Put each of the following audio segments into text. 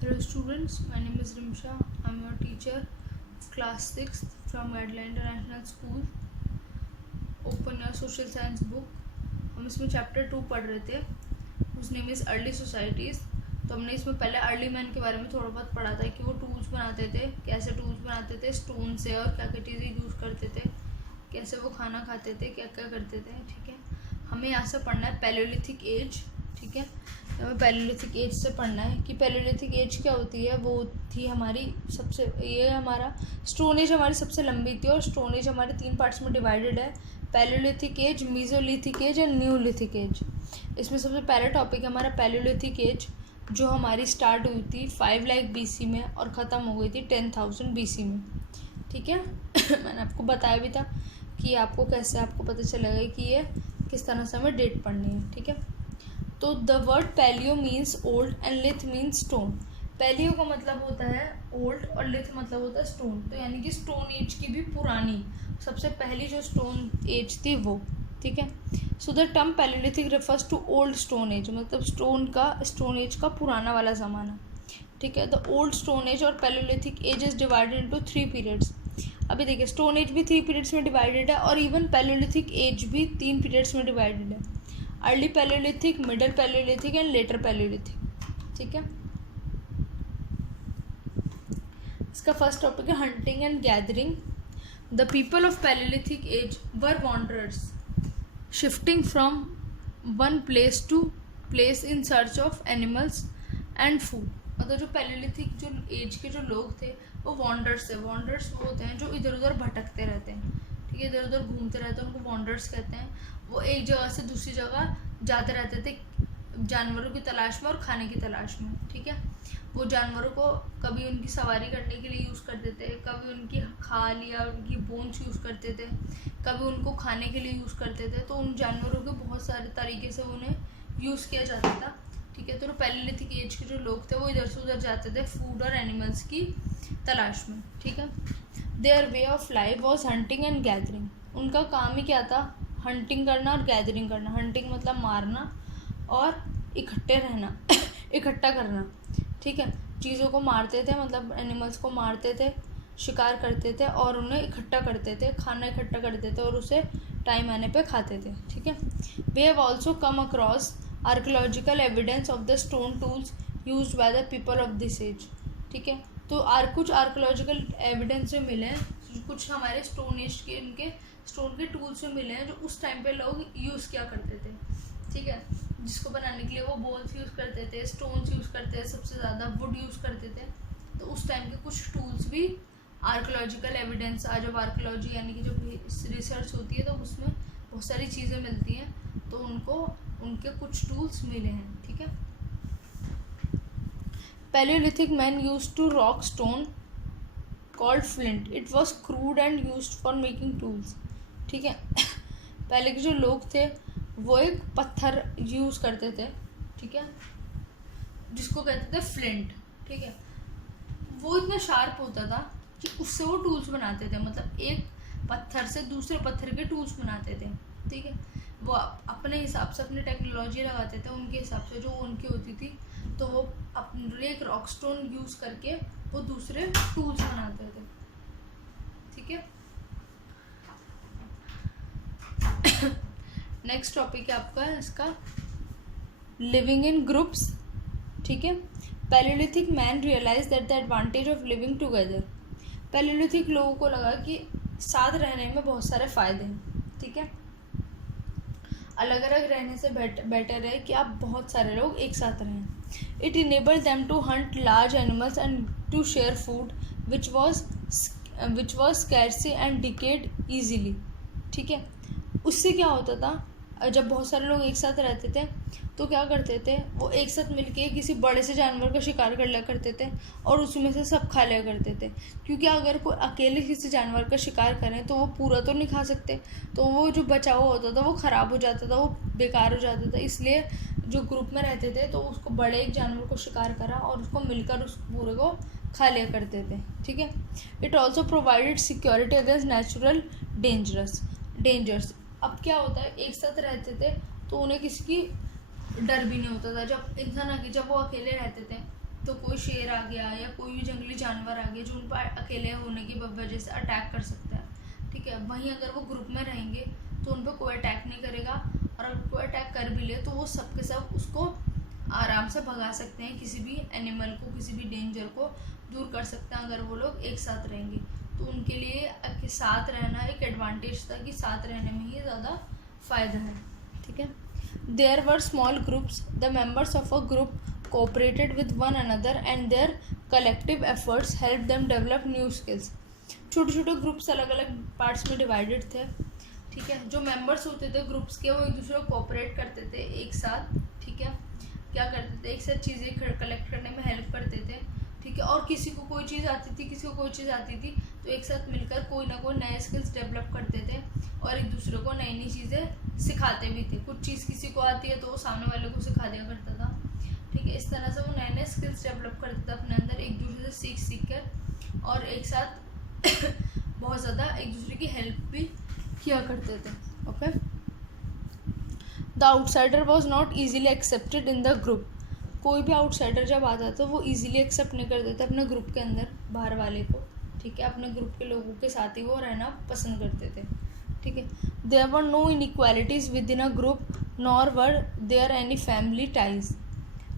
Hello students, my name is Rimsha. I'm your teacher of class 6th from Adelaide International School. Open your social science book. हम इसमें chapter 2 पढ़ रहे थे, उस name is early societies. तो हमने इसमें पहले अर्ली मैन के बारे में थोड़ा बहुत पढ़ा था कि वो टूल्स बनाते थे, कैसे टूल्स बनाते थे स्टोन से और क्या क्या चीज़ें यूज़ करते थे, कैसे वो खाना खाते थे, क्या क्या करते थे। ठीक है, हमें यहाँ से पढ़ना है पैलियोलिथिक एज। ठीक है, हमें पैलियोलिथिक एज से पढ़ना है कि पैलियोलिथिक एज क्या होती है। वो थी हमारी सबसे, ये हमारा स्टोन एज हमारी सबसे लंबी थी और स्टोन एज हमारे 3 पार्ट्स में डिवाइडेड है, palaeolithic age, mesolithic age and neolithic age. इसमें सबसे पहला टॉपिक है हमारा पैलियोलिथिक एज, जो हमारी स्टार्ट हुई थी 5 लाख BC में और ख़त्म हो गई थी 10,000 BC में। ठीक है मैंने आपको बताया भी था कि आपको कैसे आपको पता चलेगा कि ये किस तरह से हमें डेट पढ़नी है। ठीक है, तो the word palaeo means old and lith means stone. Palaeo का मतलब होता है ओल्ड और लिथ मतलब होता है स्टोन। तो यानी कि स्टोन एज की भी पुरानी, सबसे पहली जो स्टोन एज थी वो। ठीक है, so the term palaeolithic refers to old stone age, मतलब स्टोन एज का पुराना वाला ज़माना। ठीक है, द ओल्ड स्टोन एज और palaeolithic age is divided into 3 periods. अभी देखिए, स्टोन एज भी 3 पीरियड्स में डिवाइडेड है और इवन पैलियोलिथिक एज भी 3 पीरियड्स में डिवाइडेड है, early palaeolithic, middle palaeolithic and later palaeolithic. ठीक है, इसका फर्स्ट टॉपिक है hunting and gathering. The people of palaeolithic age were wanderers shifting from one place to place in search of animals and food. मतलब जो Palaeolithic जो as के जो लोग थे वो वॉन्डर्स थे। वॉन्डर्स वो होते हैं जो इधर उधर भटकते रहते हैं। ठीक है, इधर उधर घूमते रहते हैं, उनको वॉन्डर्स कहते हैं। वो एक जगह से दूसरी जगह जाते रहते थे जानवरों की तलाश में और खाने की तलाश में। ठीक है, वो जानवरों को कभी उनकी सवारी करने के लिए यूज़ करते थे, कभी उनकी खाल या उनकी बोन्स यूज़ करते थे, कभी उनको खाने के लिए यूज़ करते थे। तो उन जानवरों के बहुत सारे तरीके से उन्हें यूज़ किया जाता था। ठीक है, तो पैलियोलिथिक एज के जो लोग थे वो इधर से उधर जाते थे फूड और एनिमल्स की तलाश में। ठीक है, their way of life was hunting and gathering. उनका काम ही क्या था? हंटिंग करना और गैदरिंग करना। हंटिंग मतलब मारना और इकट्ठे रहना इकट्ठा करना। ठीक है, चीज़ों को मारते थे, मतलब एनिमल्स को मारते थे, शिकार करते थे और उन्हें इकट्ठा करते थे, खाना इकट्ठा करते थे और उसे टाइम आने पे खाते थे। ठीक है, we have also come across archaeological evidence of the stone tools used by the people of this age. ठीक है, तो कुछ आर्कोलॉजिकल एविडेंस में मिले हैं, कुछ हमारे स्टोन एज के इनके स्टोन के टूल्स में मिले हैं जो उस टाइम पे लोग यूज़ किया करते थे। ठीक है, जिसको बनाने के लिए वो बॉल्स यूज़ करते थे, स्टोन्स यूज़ करते थे, सबसे ज़्यादा वुड यूज़ करते थे। तो उस टाइम के कुछ टूल्स भी आर्कोलॉजिकल एविडेंस, आज जब आर्कोलॉजी यानी कि जब रिसर्च होती है तो उसमें बहुत सारी चीज़ें मिलती हैं, तो उनको उनके कुछ टूल्स मिले हैं। ठीक है, palaeolithic man used to rock stone called flint. It was crude and used for making tools. ठीक है, पहले के जो लोग थे वो एक पत्थर यूज़ करते थे। ठीक है, जिसको कहते थे फ्लिंट। ठीक है, वो इतना शार्प होता था कि उससे वो टूल्स बनाते थे, मतलब एक पत्थर से दूसरे पत्थर के टूल्स बनाते थे। ठीक है, वो अपने हिसाब से अपनी टेक्नोलॉजी लगाते थे, उनके हिसाब से जो उनकी होती थी, तो वो अपने एक रॉक स्टोन यूज़ करके वो दूसरे टूल्स बनाते थे। ठीक है, नेक्स्ट टॉपिक है आपका इसका लिविंग इन ग्रुप्स। ठीक है, palaeolithic man realise that the advantage of living together. Palaeolithic लोगों को लगा कि साथ रहने में बहुत सारे फ़ायदे हैं। ठीक है, अलग अलग रहने से बेटर है कि आप बहुत सारे लोग एक साथ रहें। It enable them to hunt large animals and to share food which was scarce and decayed easily. ठीक है, उससे क्या होता था, जब बहुत सारे लोग एक साथ रहते थे तो क्या करते थे, वो एक साथ मिलके किसी बड़े से जानवर का शिकार कर लिया करते थे और उसमें से सब खा लिया करते थे। क्योंकि अगर कोई अकेले किसी जानवर का शिकार करें तो वो पूरा तो नहीं खा सकते, तो वो जो बचा हुआ होता था वो ख़राब हो जाता था, वो बेकार हो जाता था। इसलिए जो ग्रुप में रहते थे तो उसको बड़े एक जानवर को शिकार करा और उसको मिलकर उस पूरे को खा लिया करते थे। ठीक है, it also provided security against natural dangers. अब क्या होता है, एक साथ रहते थे तो उन्हें किसी की डर भी नहीं होता था। जब इंसान जब वो अकेले रहते थे तो कोई शेर आ गया या कोई भी जंगली जानवर आ गया जो उन पर अकेले होने की वजह से अटैक कर सकता है। ठीक है, वहीं अगर वो ग्रुप में रहेंगे तो उन पर कोई अटैक नहीं करेगा, और अगर कोई अटैक कर भी ले तो वो सबके सब उसको आराम से भगा सकते हैं, किसी भी एनिमल को, किसी भी डेंजर को दूर कर सकते हैं अगर वो लोग एक साथ रहेंगे। तो उनके लिए साथ रहना एक एडवांटेज था कि साथ रहने में ही ज़्यादा फ़ायदा है। ठीक है, there were small groups, the members of a group cooperated with one another and their collective efforts help them develop new skills. छोटे छोटे ग्रुप्स अलग अलग पार्ट्स में डिवाइडेड थे। ठीक है, जो मेंबर्स होते थे ग्रुप्स के वो एक दूसरे को कोऑपरेट करते थे एक साथ। ठीक है, क्या करते थे, एक साथ चीज़ें कलेक्ट करने में हेल्प करते थे। ठीक है, और किसी को कोई चीज़ आती थी, किसी को कोई चीज़ आती थी, तो एक साथ मिलकर कोई ना कोई नए स्किल्स डेवलप करते थे और एक दूसरे को नई नई चीज़ें सिखाते भी थे। कुछ चीज़ किसी को आती है तो वो सामने वाले को सिखा दिया करता था। ठीक है, इस तरह से वो नए नए स्किल्स डेवलप करते थे अपने अंदर, एक दूसरे से सीख कर, और एक साथ बहुत ज़्यादा एक दूसरे की हेल्प भी किया करते थे। Okay, the outsider was not easily accepted in the group. कोई भी आउटसाइडर जब आता तो वो ईजिली एक्सेप्ट नहीं कर देते अपने ग्रुप के अंदर बाहर वाले को। ठीक है, अपने ग्रुप के लोगों के साथ ही वो रहना पसंद करते थे। ठीक है, there were no inequalities within a group nor were there any family ties.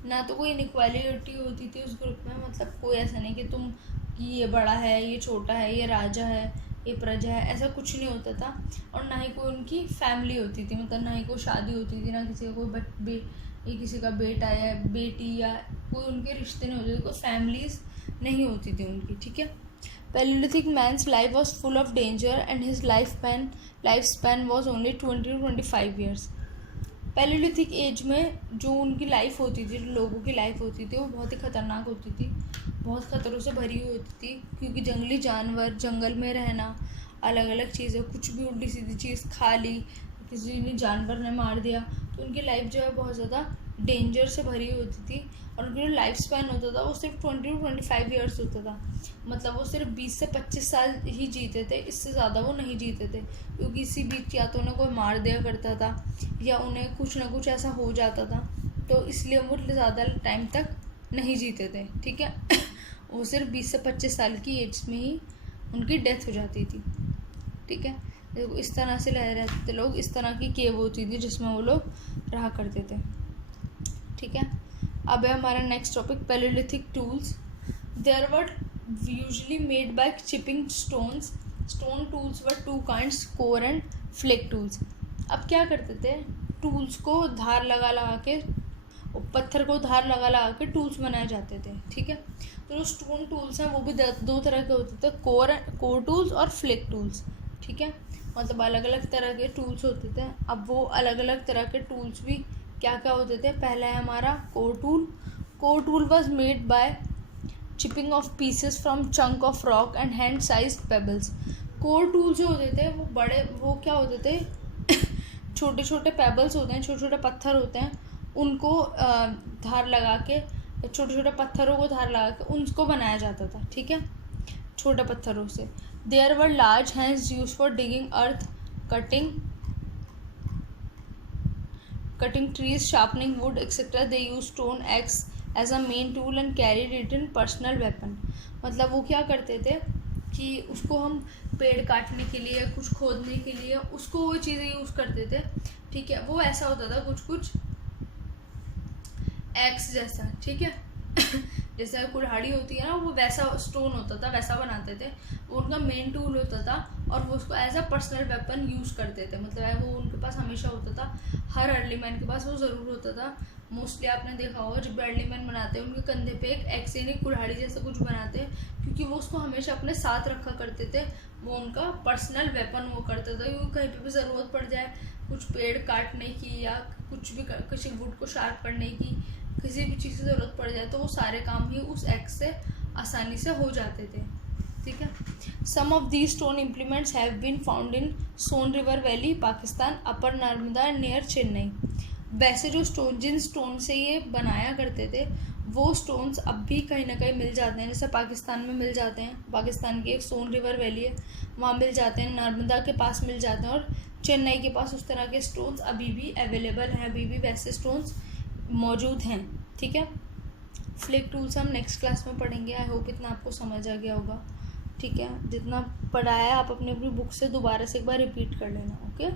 ना तो कोई इनइक्वालिटी होती थी उस ग्रुप में, मतलब कोई ऐसा नहीं कि तुम कि ये बड़ा है, ये छोटा है, ये राजा है, ये प्रजा है, ऐसा कुछ नहीं होता था। और ना ही कोई उनकी फैमिली होती थी, मतलब ना ही कोई शादी होती थी, ना किसी का कोई ये किसी का बेटा या बेटी या कोई उनके रिश्ते नहीं होते थे, कोई फैमिलीज नहीं होती थी उनकी। ठीक है, palaeolithic man's life was full of danger and his life span was only 20 to 25 years. Palaeolithic age में जो उनकी लाइफ होती थी, जो लोगों की लाइफ होती थी, वो बहुत ही ख़तरनाक होती थी, बहुत ख़तरों से भरी हुई होती थी, क्योंकि जंगली जानवर, जंगल में रहना, अलग अलग चीज़ें, कुछ भी उल्टी सीधी चीज़ खा ली, किसी ने जानवर ने मार दिया, तो उनकी लाइफ जो है बहुत ज़्यादा डेंजर से भरी होती थी। और उनकी जो लाइफ स्पैन होता था वो सिर्फ 20 to 25 ईयर्स होता था, मतलब वो सिर्फ 20 से 25 साल ही जीते थे, इससे ज़्यादा वो नहीं जीते थे, क्योंकि इसी बीच या तो उन्हें कोई मार दिया करता था या उन्हें कुछ ना कुछ ऐसा हो जाता था, तो इसलिए वो ज़्यादा टाइम तक नहीं जीते थे। ठीक है, वो सिर्फ 20 से 25 साल की एज में ही उनकी डेथ हो जाती थी। ठीक है, देखो इस तरह से रह रहते थे लोग, इस तरह की केव होती थी जिसमें वो लोग रहा करते थे। ठीक है, अब है हमारा next topic palaeolithic tools. There were usually made by chipping stones. Stone tools were two kinds, core and flake tools. अब क्या करते थे, टूल्स को धार लगा लगा के, पत्थर को धार लगा लगा के टूल्स बनाए जाते थे। ठीक है, तो जो स्टोन टूल्स हैं वो भी दो तरह के होते थे, कोर टूल्स और फ्लेक टूल्स। ठीक है, मतलब अलग अलग तरह के टूल्स होते थे। अब वो अलग अलग तरह के टूल्स भी क्या क्या होते थे, पहला है हमारा core tool. Core tool was made by chipping off pieces from chunk of rock and hand sized pebbles. Core tool जो होते थे वो क्या होते थे छोटे छोटे पेबल्स होते हैं, छोटे छोटे पत्थर होते हैं, उनको धार लगा के, छोटे छोटे पत्थरों को धार लगा के उनको बनाया जाता था। ठीक है, छोटे पत्थरों से। There were large hands use for digging earth, cutting trees, sharpening wood, etc. They use stone axe as a main tool and carried it in personal weapon. मतलब वो क्या करते थे कि उसको हम पेड़ काटने के लिए, कुछ खोदने के लिए उसको वो चीज़ें यूज़ करते थे। ठीक है, वो ऐसा होता था कुछ एक्स जैसा। ठीक है जैसे कुल्हाड़ी होती है ना, वो वैसा स्टोन होता था, वैसा बनाते थे, वो उनका मेन टूल होता था, और वो उसको as a personal weapon use करते थे। मतलब वो उनके पास हमेशा होता था, हर अर्ली मैन के पास वो ज़रूर होता था। मोस्टली आपने देखा होगा जब अर्ली मैन बनाते हैं उनके कंधे पे एक एक्स यानी कुल्हाड़ी जैसा कुछ बनाते हैं, क्योंकि वो उसको हमेशा अपने साथ रखा करते थे, वो उनका पर्सनल वेपन वो करता था, क्योंकि कहीं पर भी ज़रूरत पड़ जाए कुछ पेड़ काटने की या कुछ भी किसी वुड को शार्प करने की, किसी भी चीज़ की ज़रूरत पड़ जाए तो वो सारे काम ही उस एक्स से आसानी से हो जाते थे। ठीक है, some of these stone implements have been found in Son river valley, Pakistan, upper Narmada near Chennai. वैसे जो जिन स्टोन से ये बनाया करते थे वो स्टोन्स अब भी कहीं ना कहीं मिल जाते हैं, जैसे पाकिस्तान में मिल जाते हैं, पाकिस्तान की एक सोन रिवर वैली है वहाँ मिल जाते हैं, नर्मदा के पास मिल जाते हैं, और चेन्नई के पास उस तरह के स्टोन्स अभी भी अवेलेबल हैं, अभी भी वैसे स्टोन्स मौजूद हैं। ठीक है, फ्लिक टूल्स हम नेक्स्ट क्लास में पढ़ेंगे। आई होप इतना आपको समझ आ गया होगा। ठीक है, जितना पढ़ाया आप अपनी अपनी बुक से दोबारा से एक बार रिपीट कर लेना। ओके।